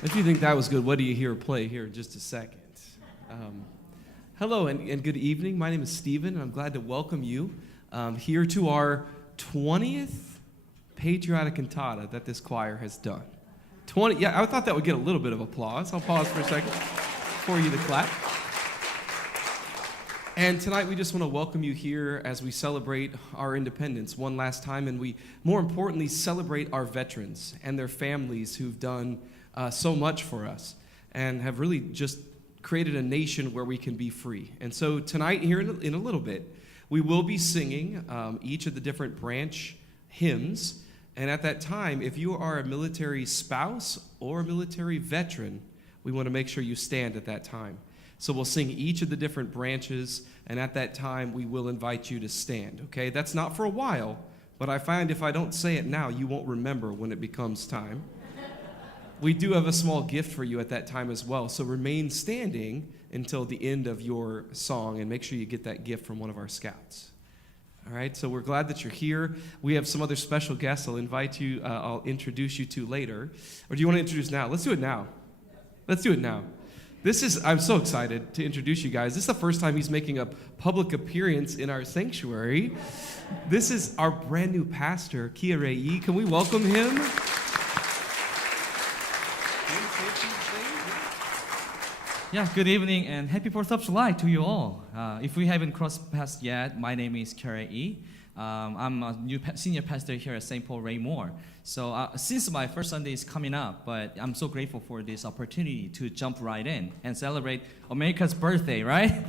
If you think that was good, what do you hear play here in just a second? Hello and good evening. My name is Stephen, and I'm glad to welcome you here to our 20th Patriotic Cantata that this choir has done. 20, yeah, I thought that would get a little bit of applause. I'll pause for a second for you to clap. And tonight we just want to welcome you here as we celebrate our independence one last time, and we, more importantly, celebrate our veterans and their families who've done so much for us and have really just created a nation where we can be free. And so tonight, here in a little bit, we will be singing each of the different branch hymns. And at that time, if you are a military spouse or a military veteran, we want to make sure you stand at that time. So we'll sing each of the different branches, and at that time, we will invite you to stand, okay? That's not for a while, but I find if I don't say it now, you won't remember when it becomes time. We do have a small gift for you at that time as well, so remain standing until the end of your song, and make sure you get that gift from one of our scouts. All right, so we're glad that you're here. We have some other special guests I'll introduce you to later. Or do you want to introduce now? Let's do it now. Let's do it now. I'm so excited to introduce you guys. This is the first time he's making a public appearance in our sanctuary. This is our brand new pastor, Kia Rei. Can we welcome him? Yeah, good evening and happy 4th of July to you all. If we haven't crossed paths yet, my name is Kerry E. I'm a new senior pastor here at St. Paul Raymore. So since my first Sunday is coming up, but I'm so grateful for this opportunity to jump right in and celebrate America's birthday, right?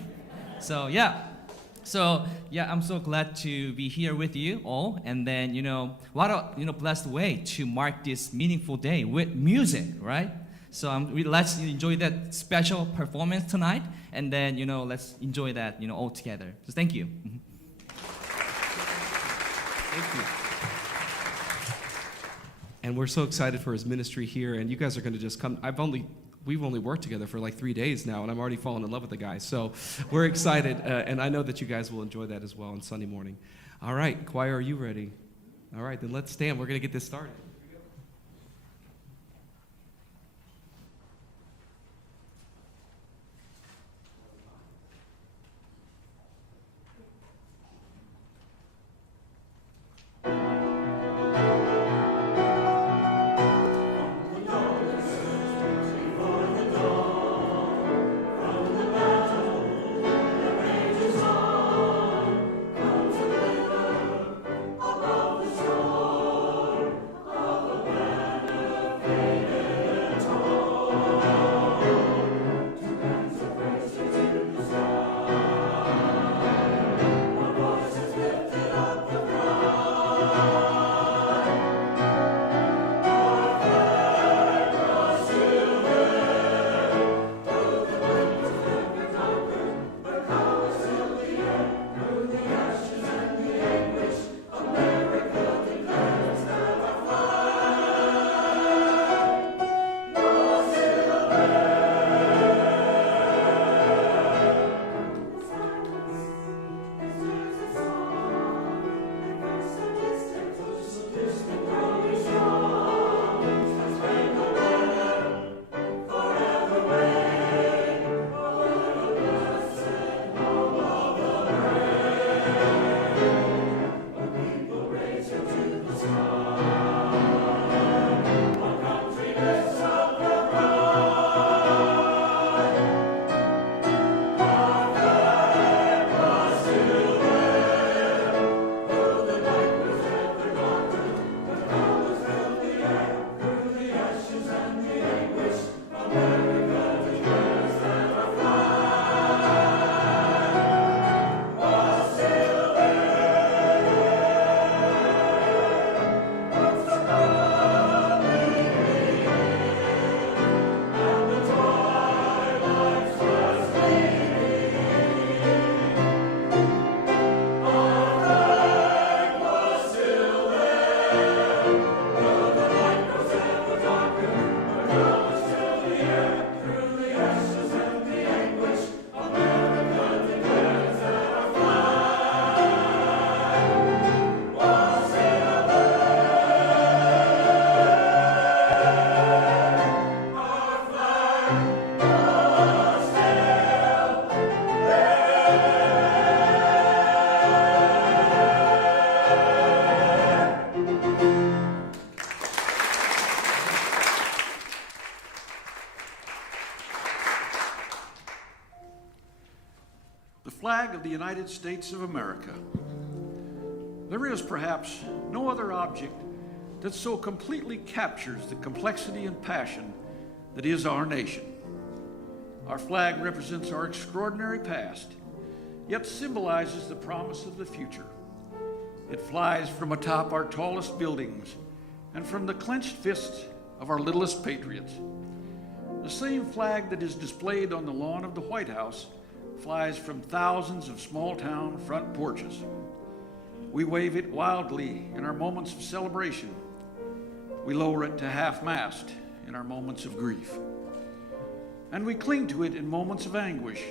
So I'm so glad to be here with you all. And then, what a blessed way to mark this meaningful day with music, right? So let's enjoy that special performance tonight, and then let's enjoy that all together. So thank you. Thank you. And we're so excited for his ministry here, and you guys are going to just come. We've only worked together for like 3 days now, and I'm already falling in love with the guy. So we're excited, and I know that you guys will enjoy that as well on Sunday morning. All right, choir, are you ready? All right, then let's stand. We're going to get this started. flag of the United States of America. There is perhaps no other object that so completely captures the complexity and passion that is our nation. Our flag represents our extraordinary past, yet symbolizes the promise of the future. It flies from atop our tallest buildings and from the clenched fists of our littlest patriots. The same flag that is displayed on the lawn of the White House flies from thousands of small-town front porches. We wave it wildly in our moments of celebration. We lower it to half-mast in our moments of grief. And we cling to it in moments of anguish,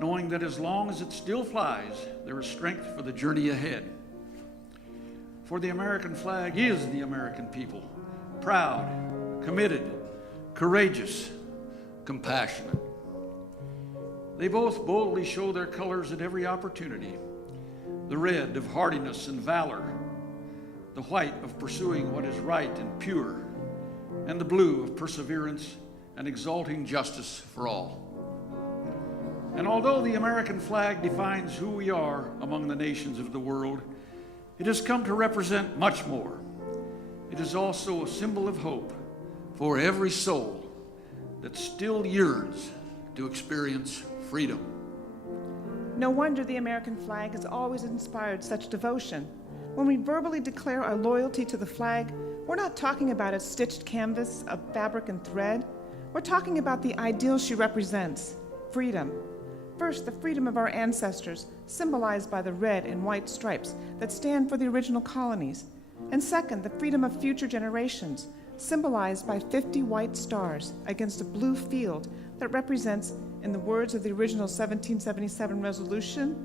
knowing that as long as it still flies, there is strength for the journey ahead. For the American flag is the American people, proud, committed, courageous, compassionate. They both boldly show their colors at every opportunity. The red of hardiness and valor, the white of pursuing what is right and pure, and the blue of perseverance and exalting justice for all. And although the American flag defines who we are among the nations of the world, it has come to represent much more. It is also a symbol of hope for every soul that still yearns to experience freedom. No wonder the American flag has always inspired such devotion. When we verbally declare our loyalty to the flag, we're not talking about a stitched canvas of fabric and thread. We're talking about the ideal she represents, freedom. First, the freedom of our ancestors, symbolized by the red and white stripes that stand for the original colonies. And second, the freedom of future generations, symbolized by 50 white stars against a blue field that represents, in the words of the original 1777 resolution,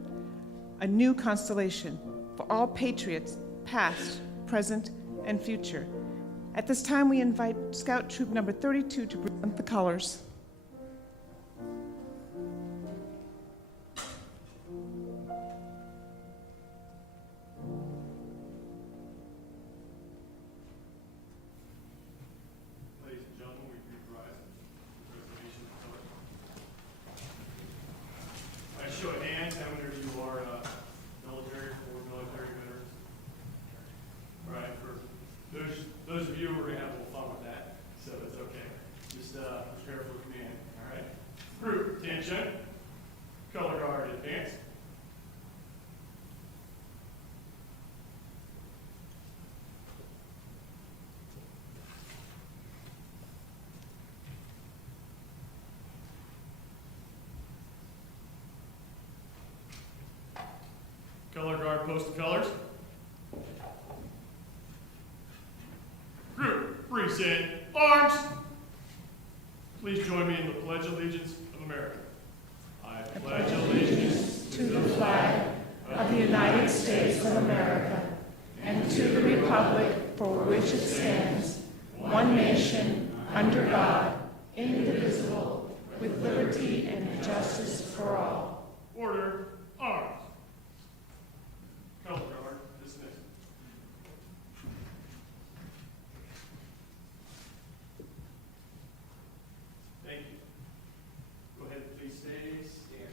a new constellation for all patriots, past, present, and future. At this time, we invite Scout Troop number 32 to present the colors. Show of hands, how many of you are military or military veterans? All right, for those of you, we're going to have a little fun with that, so it's okay. Just prepare for command, all right? Group, attention. Color guard, advance. Color guard, post the colors. Group, reset, arms. Please join me in the Pledge of Allegiance of America. I pledge allegiance To the flag of the United States of America and to the republic for which it stands, one nation, under God, indivisible, with liberty and justice for all. order, arms. Color guard, dismissed. Thank you. Go ahead, please stay standing.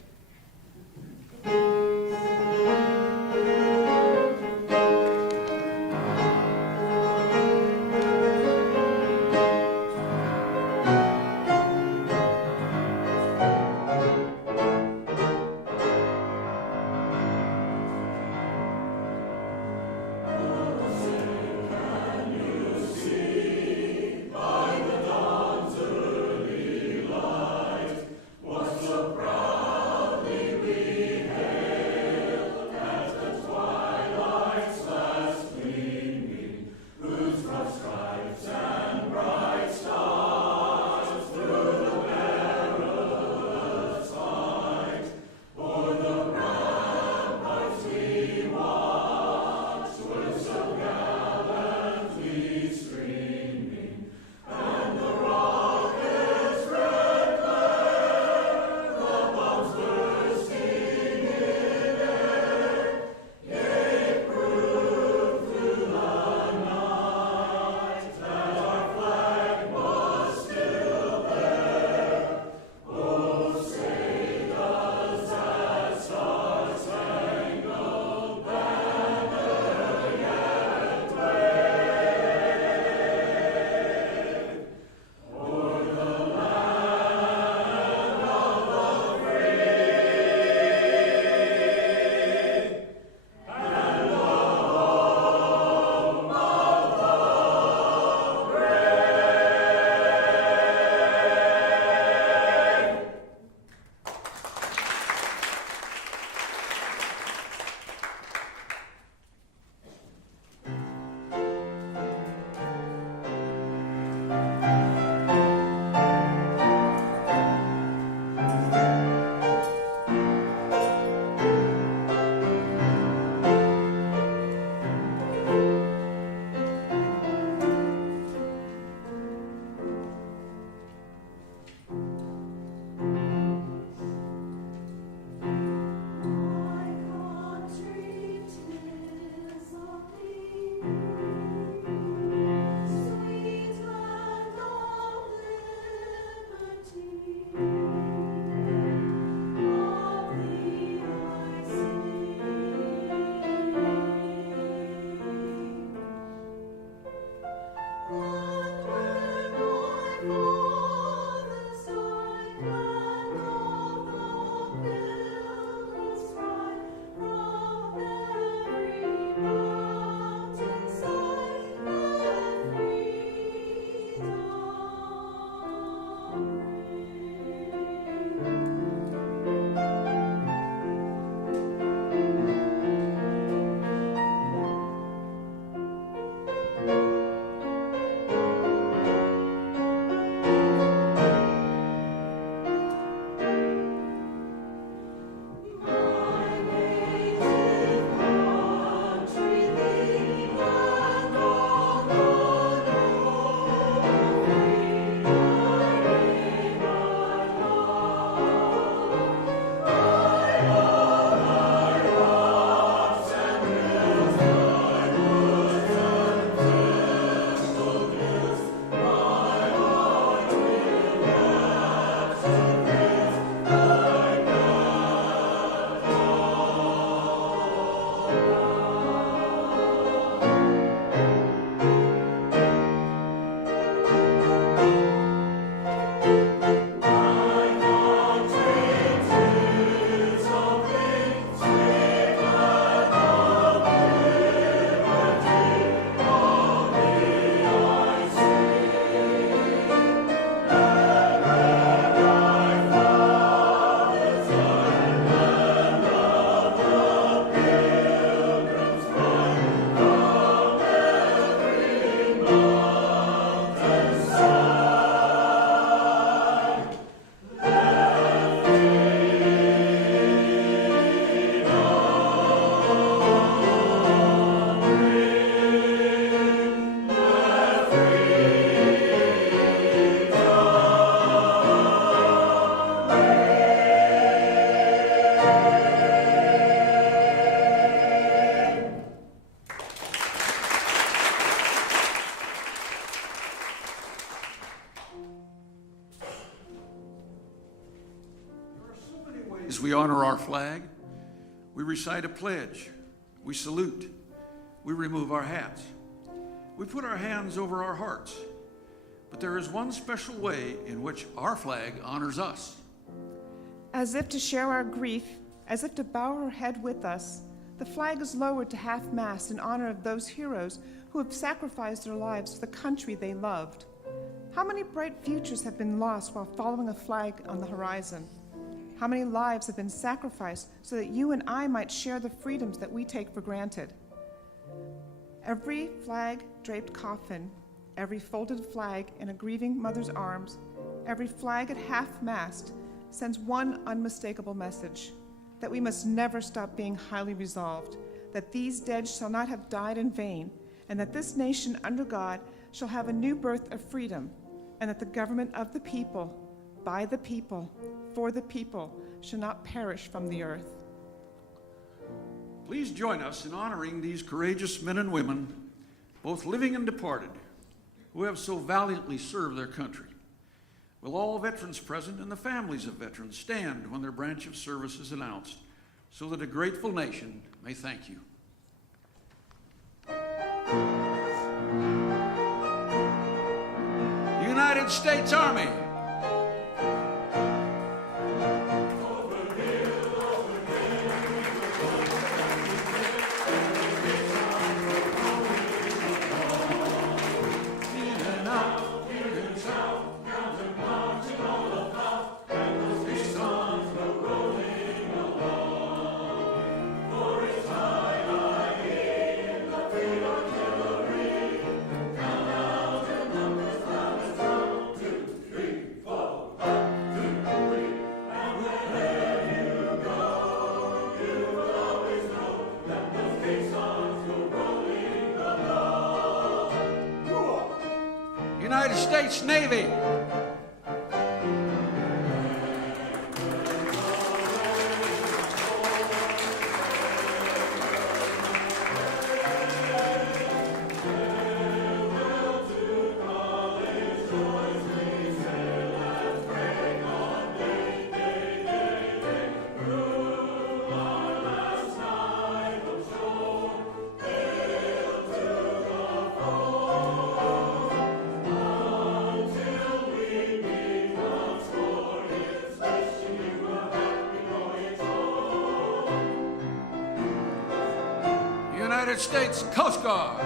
As we honor our flag, we recite a pledge, we salute, we remove our hats, we put our hands over our hearts. But there is one special way in which our flag honors us. As if to share our grief, as if to bow her head with us, the flag is lowered to half-mast in honor of those heroes who have sacrificed their lives for the country they loved. How many bright futures have been lost while following a flag on the horizon? How many lives have been sacrificed so that you and I might share the freedoms that we take for granted? Every flag-draped coffin, every folded flag in a grieving mother's arms, every flag at half-mast sends one unmistakable message, that we must never stop being highly resolved, that these dead shall not have died in vain, and that this nation under God shall have a new birth of freedom, and that the government of the people, by the people, for the people, shall not perish from the earth. Please join us in honoring these courageous men and women, both living and departed, who have so valiantly served their country. Will all veterans present and the families of veterans stand when their branch of service is announced, so that a grateful nation may thank you. United States Army. United States Navy. United States Coast Guard.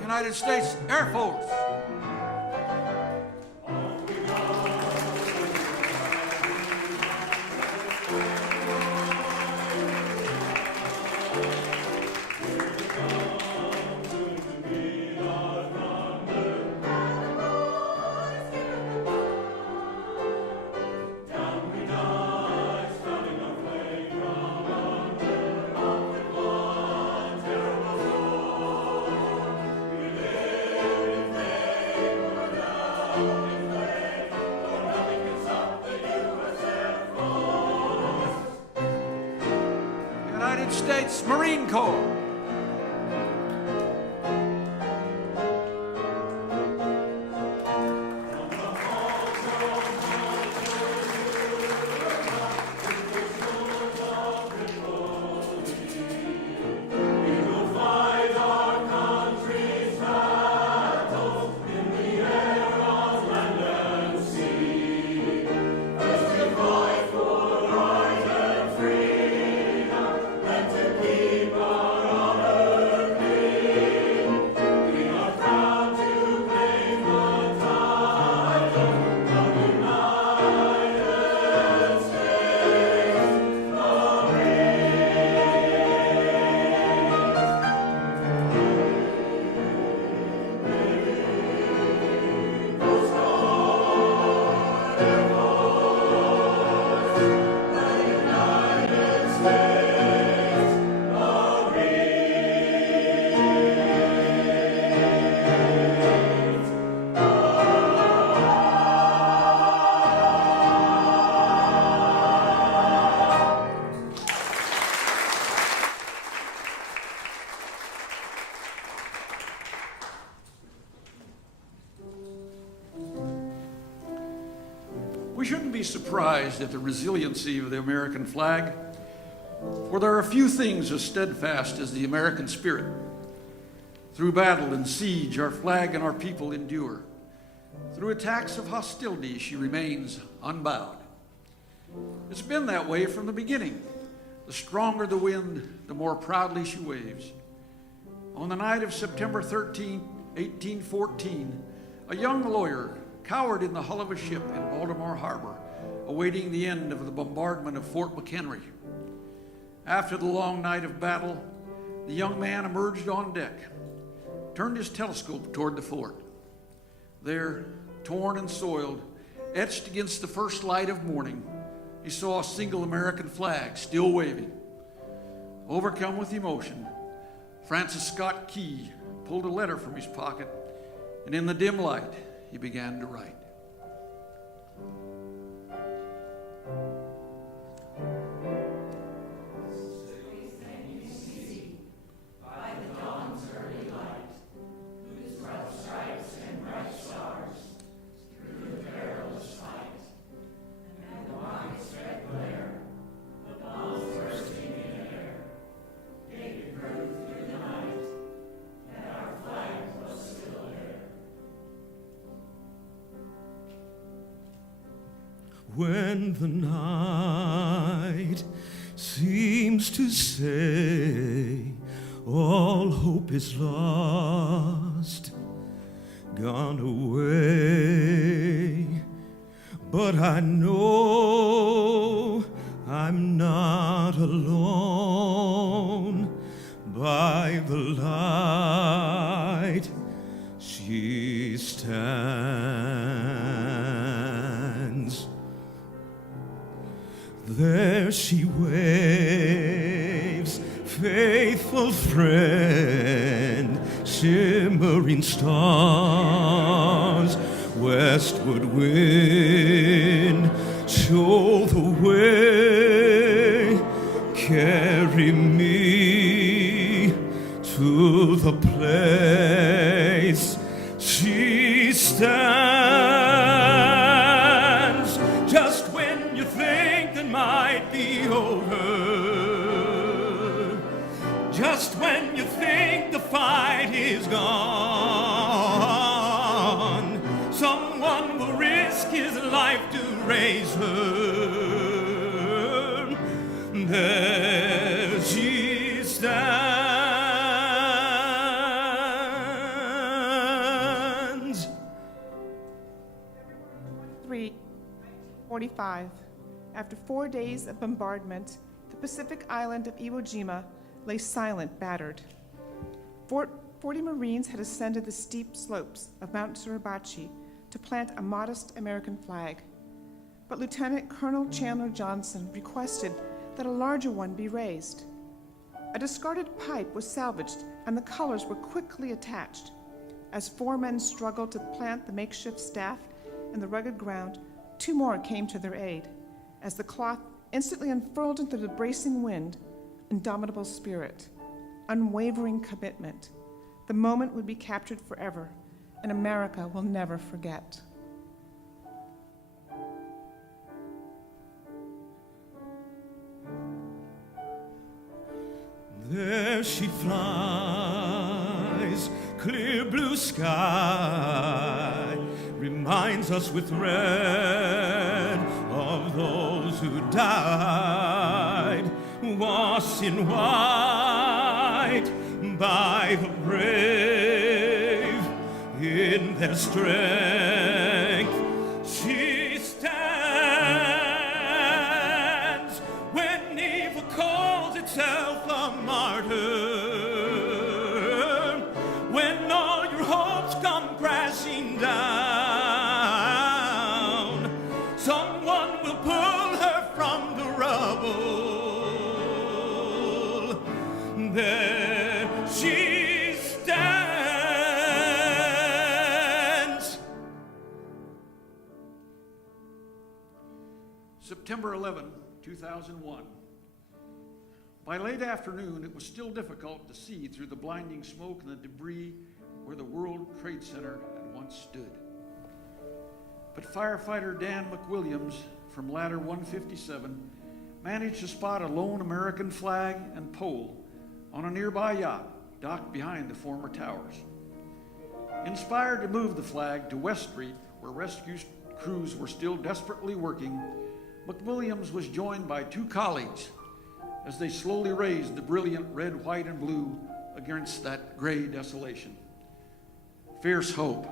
United States Air Force. United States Marine Corps. Keep our We shouldn't be surprised at the resiliency of the American flag, for there are few things as steadfast as the American spirit. Through battle and siege, our flag and our people endure. Through attacks of hostility, she remains unbowed. It's been that way from the beginning. The stronger the wind, the more proudly she waves. On the night of September 13, 1814, a young lawyer cowered in the hull of a ship in Baltimore Harbor, awaiting the end of the bombardment of Fort McHenry. After the long night of battle, the young man emerged on deck, turned his telescope toward the fort. There, torn and soiled, etched against the first light of morning, he saw a single American flag still waving. Overcome with emotion, Francis Scott Key pulled a letter from his pocket, and in the dim light, he began to write. When the night seems to say all hope is lost, gone away, but I know I'm not alone. By the light she stands. There she waves, faithful friend, shimmering stars, westward wind, show the way, carry me to the place she stands. Just when you think that might be over, just when you think the fight is gone, someone will risk his life to raise her. There she stands. 3:45. After 4 days of bombardment, the Pacific island of Iwo Jima lay silent, battered. 40 Marines had ascended the steep slopes of Mount Suribachi to plant a modest American flag. But Lieutenant Colonel Chandler Johnson requested that a larger one be raised. A discarded pipe was salvaged, and the colors were quickly attached. As 4 men struggled to plant the makeshift staff in the rugged ground, 2 more came to their aid. As the cloth instantly unfurled into the bracing wind, indomitable spirit, unwavering commitment. The moment would be captured forever, and America will never forget. There she flies, clear blue sky, reminds us with red of those who died, washed in white by the brave in their strength. She stands when evil calls itself a martyr, when all your hopes come crashing down, someone will pull her from the rubble. There she stands. September 11, 2001. By late afternoon, it was still difficult to see through the blinding smoke and the debris where the World Trade Center had once stood. but firefighter Dan McWilliams from Ladder 157 managed to spot a lone American flag and pole on a nearby yacht docked behind the former towers. Inspired to move the flag to West Street, where rescue crews were still desperately working, McWilliams was joined by two colleagues as they slowly raised the brilliant red, white, and blue against that gray desolation. Fierce hope,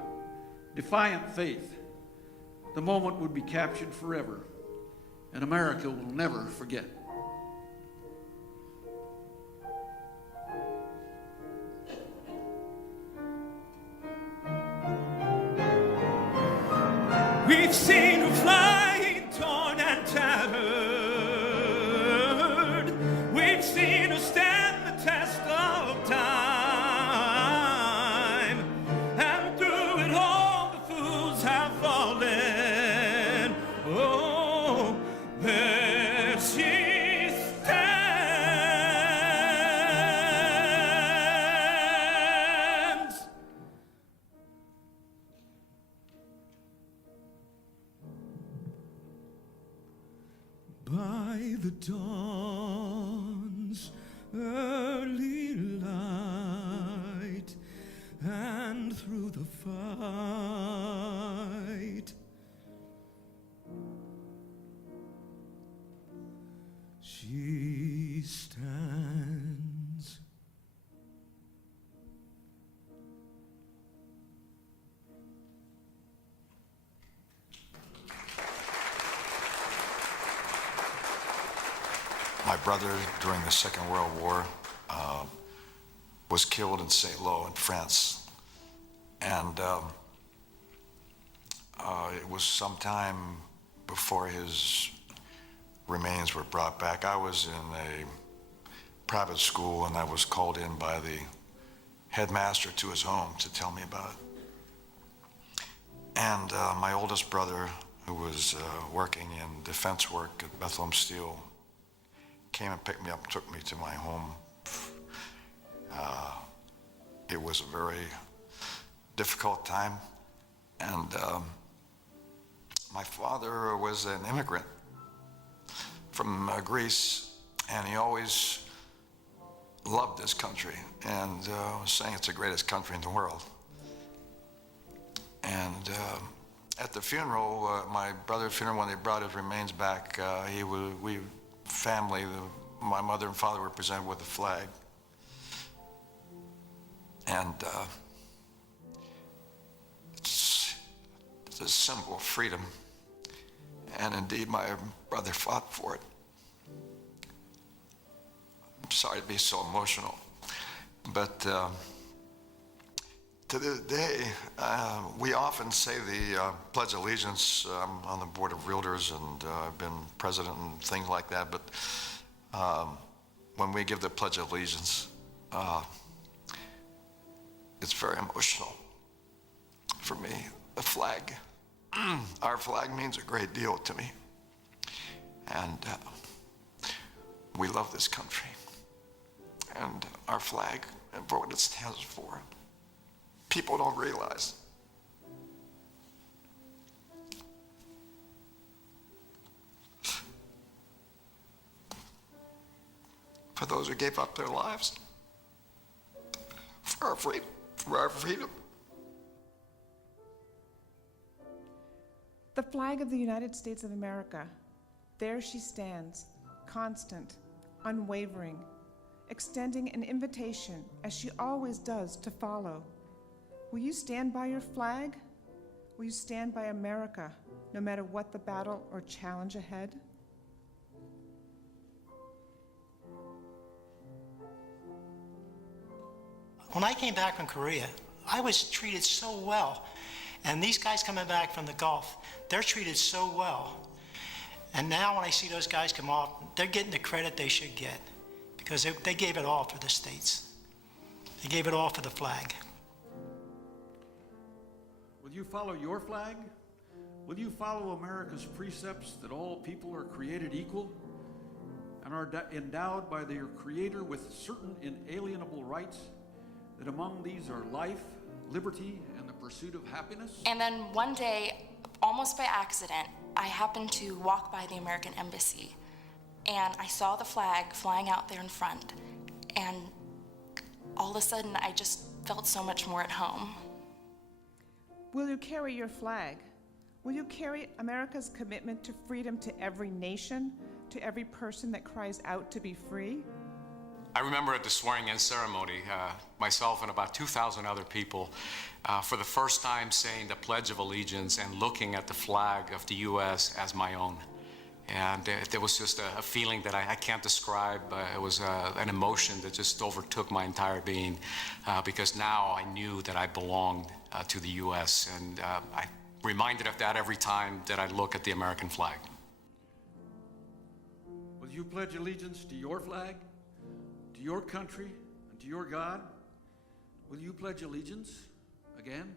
defiant faith. The moment would be captured forever, and America will never forget. We've seen her flying torn and tattered. We've seen her stand the test of time. And through it all, the fools have fallen. Oh, there she stands. By the dawn's early light and through the fight, she stands. My brother, during the Second World War, was killed in St. Lo in France. And it was some time before his remains were brought back. I was in a private school, and I was called in by the headmaster to his home to tell me about it. And my oldest brother, who was working in defense work at Bethlehem Steel, came and picked me up, took me to my home. It was a very difficult time, and my father was an immigrant from Greece, and he always loved this country, and was saying it's the greatest country in the world. And at the funeral, my brother's funeral, when they brought his remains back, my mother and father were presented with a flag. And it's a symbol of freedom. And indeed, my brother fought for it. I'm sorry to be so emotional, but to this day, we often say the Pledge of Allegiance. I'm on the board of Realtors, and I've been president and things like that, but when we give the Pledge of Allegiance, it's very emotional for me. The flag, our flag means a great deal to me, and we love this country, and our flag, and for what it stands for, people don't realize. For those who gave up their lives for our freedom. The flag of the United States of America. There she stands, constant, unwavering, extending an invitation, as she always does, to follow. Will you stand by your flag? Will you stand by America, no matter what the battle or challenge ahead? When I came back from Korea, I was treated so well. And these guys coming back from the Gulf, they're treated so well. And now when I see those guys come off, they're getting the credit they should get, because they gave it all for the States. They gave it all for the flag. Will you follow your flag? Will you follow America's precepts that all people are created equal and are endowed by their Creator with certain inalienable rights, that among these are life, liberty, and the pursuit of happiness? And then one day, almost by accident, I happened to walk by the American Embassy, and I saw the flag flying out there in front, and all of a sudden I just felt so much more at home. Will you carry your flag? Will you carry America's commitment to freedom to every nation, to every person that cries out to be free? I remember at the swearing-in ceremony, myself and about 2,000 other people, for the first time saying the Pledge of Allegiance and looking at the flag of the U.S. as my own. And there was just a feeling that I can't describe. It was an emotion that just overtook my entire being, because now I knew that I belonged to the U.S. And I'm reminded of that every time that I look at the American flag. Will you pledge allegiance to your flag, to your country, and to your God? Will you pledge allegiance again?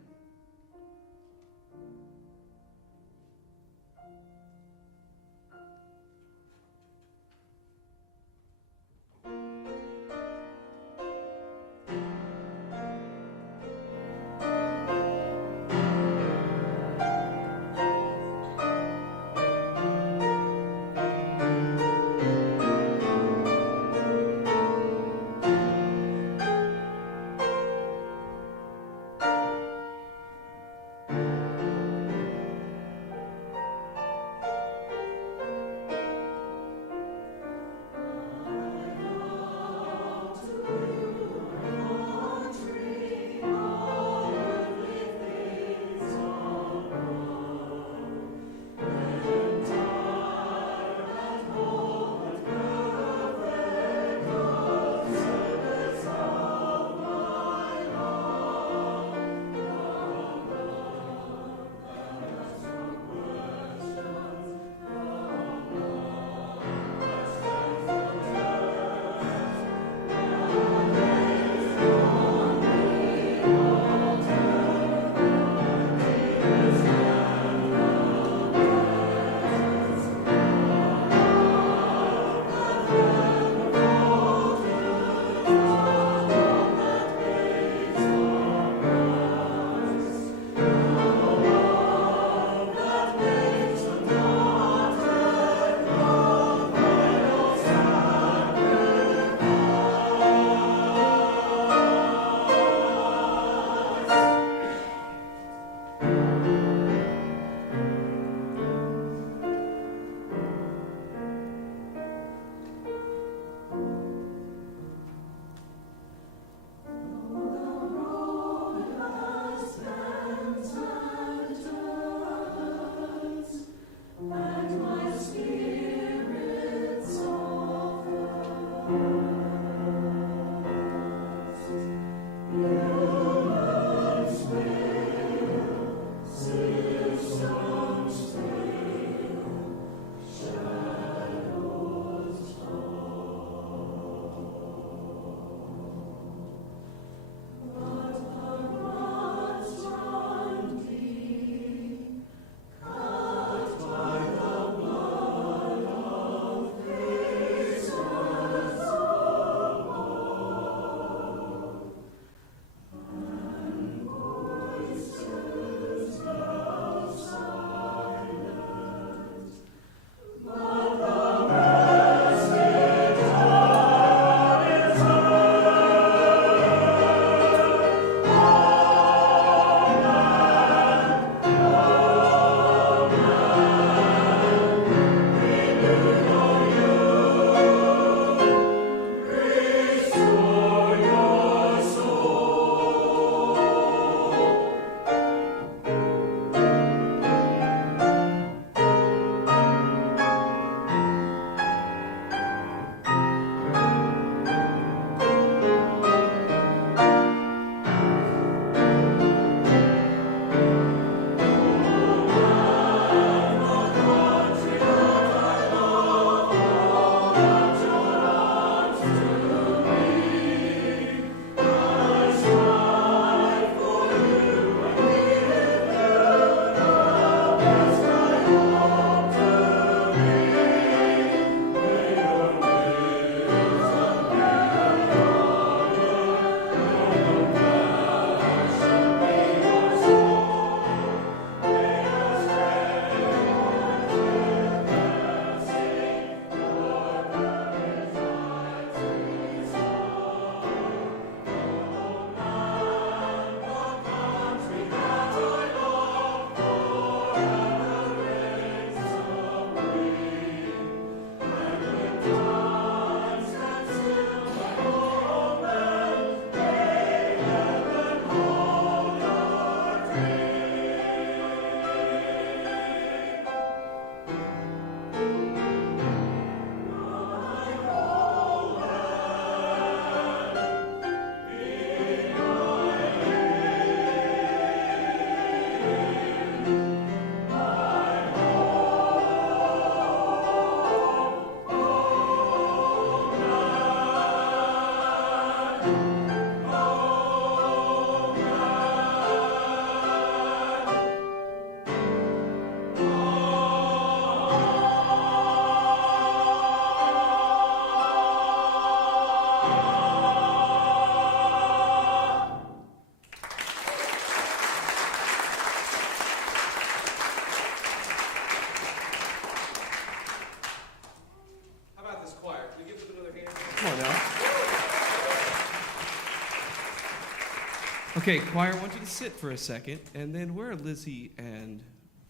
Okay, choir, I want you to sit for a second, and then where are Lizzie and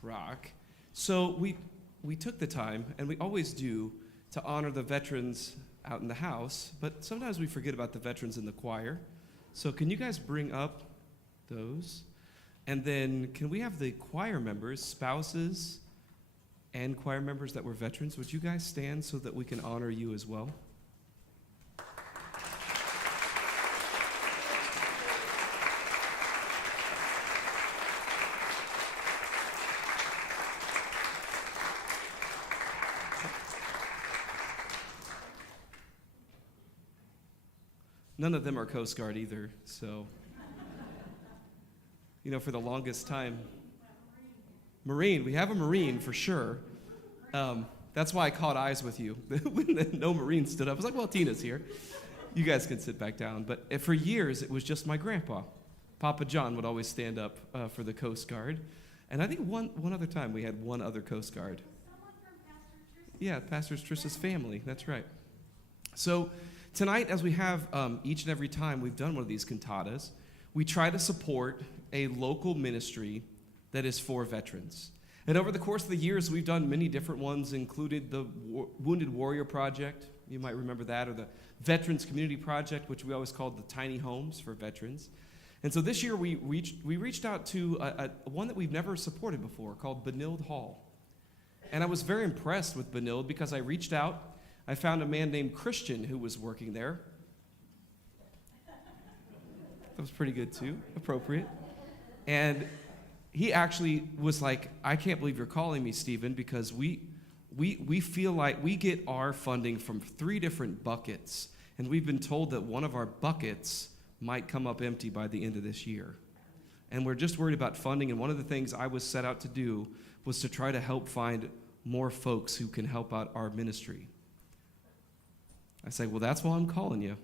Brock? So we took the time, and we always do, to honor the veterans out in the house, but sometimes we forget about the veterans in the choir. So can you guys bring up those? And then can we have the choir members, spouses, and choir members that were veterans? Would you guys stand so that we can honor you as well? None of them are Coast Guard either, so. You know, for the longest time. Marine, we have a Marine for sure. That's why I caught eyes with you. When no Marine stood up, I was like, well, Tina's here. You guys can sit back down. But for years, it was just my grandpa. Papa John would always stand up for the Coast Guard. And I think one other time we had one other Coast Guard. Yeah, Pastor Trish's family, that's right. So tonight, as we have each and every time we've done one of these cantatas, we try to support a local ministry that is for veterans. And over the course of the years, we've done many different ones, included the Wounded Warrior Project, you might remember that, or the Veterans Community Project, which we always called the tiny homes for veterans. And so this year we reached out to one that we've never supported before called Benilde Hall. And I was very impressed with Benilde because I reached out, I found a man named Christian who was working there. That was pretty good too, appropriate. And he actually was like, I can't believe you're calling me, Stephen, because we feel like we get our funding from 3 different buckets, and we've been told that one of our buckets might come up empty by the end of this year. And we're just worried about funding, and one of the things I was set out to do was to try to help find more folks who can help out our ministry. I say, well, that's why I'm calling you.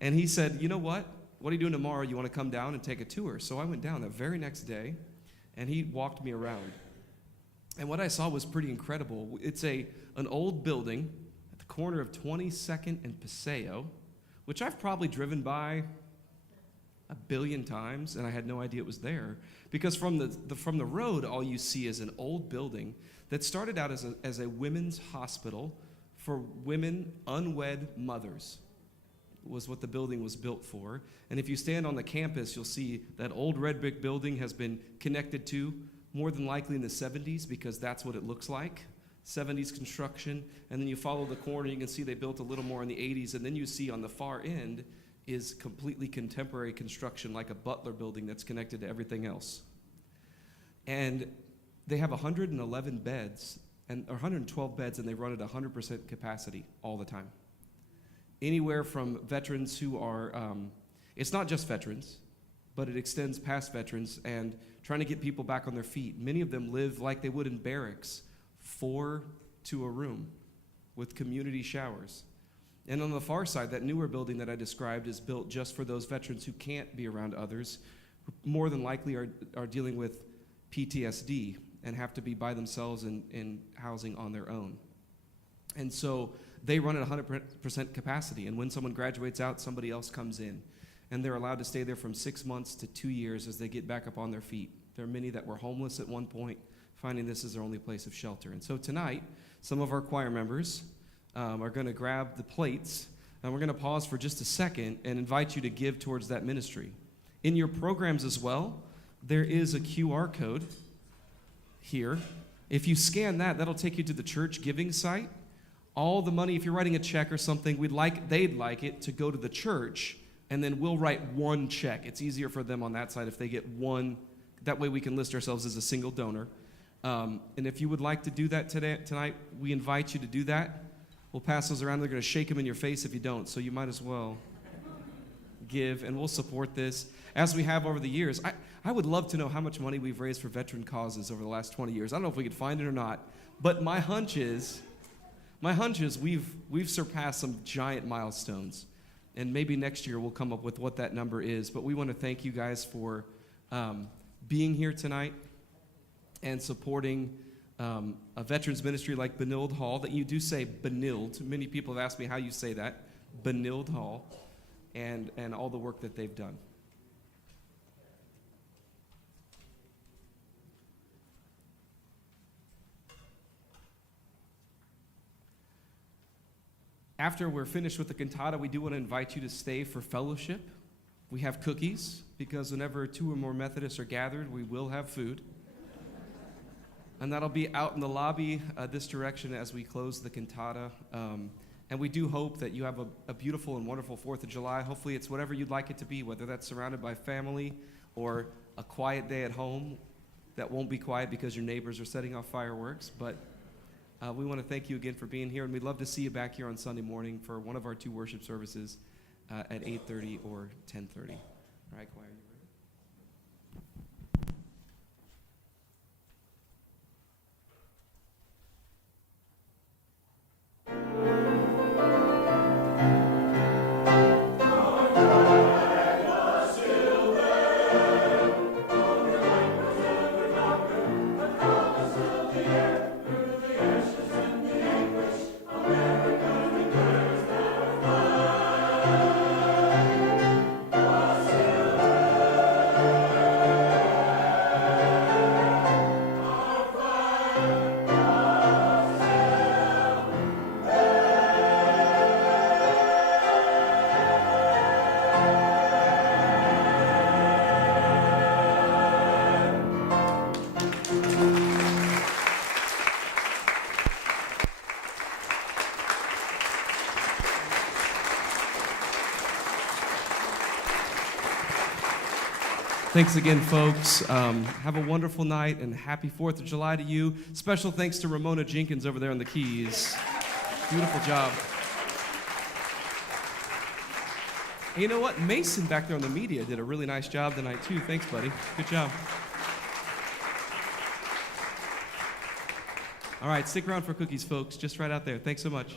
And he said, you know what? What are you doing tomorrow? You want to come down and take a tour? So I went down the very next day, and he walked me around. And what I saw was pretty incredible. It's an old building at the corner of 22nd and Paseo, which I've probably driven by 1 billion times, and I had no idea it was there. Because from the road, all you see is an old building that started out as a women's hospital for women, unwed mothers, was what the building was built for. And if you stand on the campus, you'll see that old red brick building has been connected to, more than likely in the 70s, because that's what it looks like, 70s construction. And then you follow the corner, you can see they built a little more in the 80s, and then you see on the far end is completely contemporary construction, like a Butler building that's connected to everything else. And they have 111 beds, or 112 beds, and they run at 100% capacity all the time. Anywhere from veterans who are, it's not just veterans, but it extends past veterans and trying to get people back on their feet. Many of them live like they would in barracks, 4 to a room with community showers. And on the far side, that newer building that I described is built just for those veterans who can't be around others, who more than likely are dealing with PTSD and have to be by themselves in housing on their own. And so they run at 100% capacity, and when someone graduates out, somebody else comes in, and they're allowed to stay there from 6 months to 2 years as they get back up on their feet. There are many that were homeless at one point, finding this is their only place of shelter. And so tonight, some of our choir members are going to grab the plates, and we're going to pause for just a second and invite you to give towards that ministry. In your programs as well, there is a QR code here. If you scan that, that'll take you to the church giving site. All the money, if you're writing a check or something, they'd like it to go to the church, and then we'll write one check. It's easier for them on that side if they get one. That way we can list ourselves as a single donor. And if you would like to do that tonight, we invite you to do that. We'll pass those around. They're going to shake them in your face if you don't, so you might as well give, and we'll support this as we have over the years. I would love to know how much money we've raised for veteran causes over the last 20 years. I don't know if we could find it or not, but my hunch is we've surpassed some giant milestones, and maybe next year we'll come up with what that number is. But we want to thank you guys for being here tonight and supporting a veterans ministry like Benilde Hall, that you do say Benilde. Many people have asked me how you say that, Benilde Hall, and all the work that they've done. After we're finished with the cantata, we do want to invite you to stay for fellowship. We have cookies, because whenever 2 or more Methodists are gathered, we will have food. And that'll be out in the lobby this direction as we close the cantata. And we do hope that you have a beautiful and wonderful 4th of July. Hopefully it's whatever you'd like it to be, whether that's surrounded by family or a quiet day at home that won't be quiet because your neighbors are setting off fireworks. But we want to thank you again for being here, and we'd love to see you back here on Sunday morning for one of our 2 worship services at 8:30 or 10:30. All right, choir, you ready? Thanks again, folks. Have a wonderful night, and happy 4th of July to you. Special thanks to Ramona Jenkins over there on the keys. Beautiful job. And you know what? Mason back there on the media did a really nice job tonight, too. Thanks, buddy. Good job. All right, stick around for cookies, folks. Just right out there. Thanks so much.